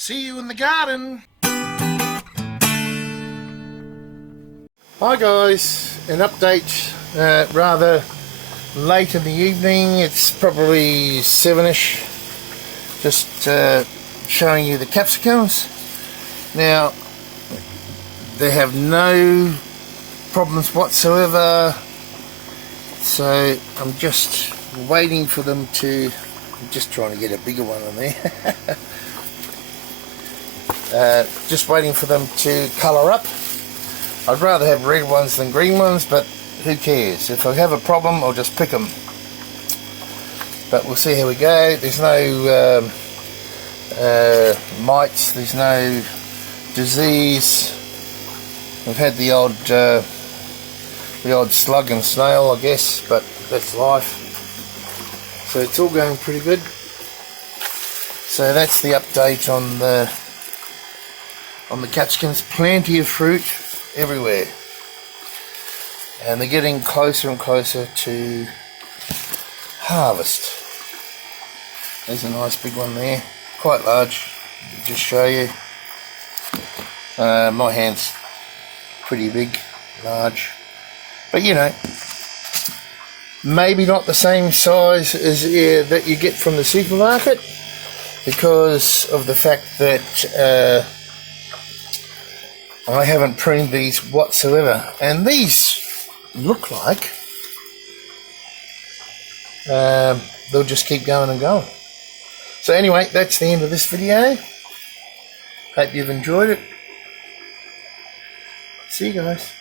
See you in the garden. Hi guys, an update rather late in the evening. It's probably 7ish. Just showing you the capsicums. Now they have no problems whatsoever, so I'm just waiting for them to, I'm just trying to get a bigger one in there. Just waiting for them to colour up. I'd rather have red ones than green ones, but who cares? If I have a problem, I'll just pick them. But we'll see how we go. There's no mites, there's no disease. We've had the odd slug and snail, I guess, but that's life. So it's all going pretty good. So that's the update on the capsicums. Plenty of fruit everywhere, and they're getting closer and closer to harvest. There's a nice big one there, quite large. I'll just show you. My hand's pretty big, large, but you know, maybe not the same size as that you get from the supermarket, because of the fact that I haven't pruned these whatsoever, and these look like they'll just keep going and going. So anyway, that's the end of this video. Hope you've enjoyed it. See you guys.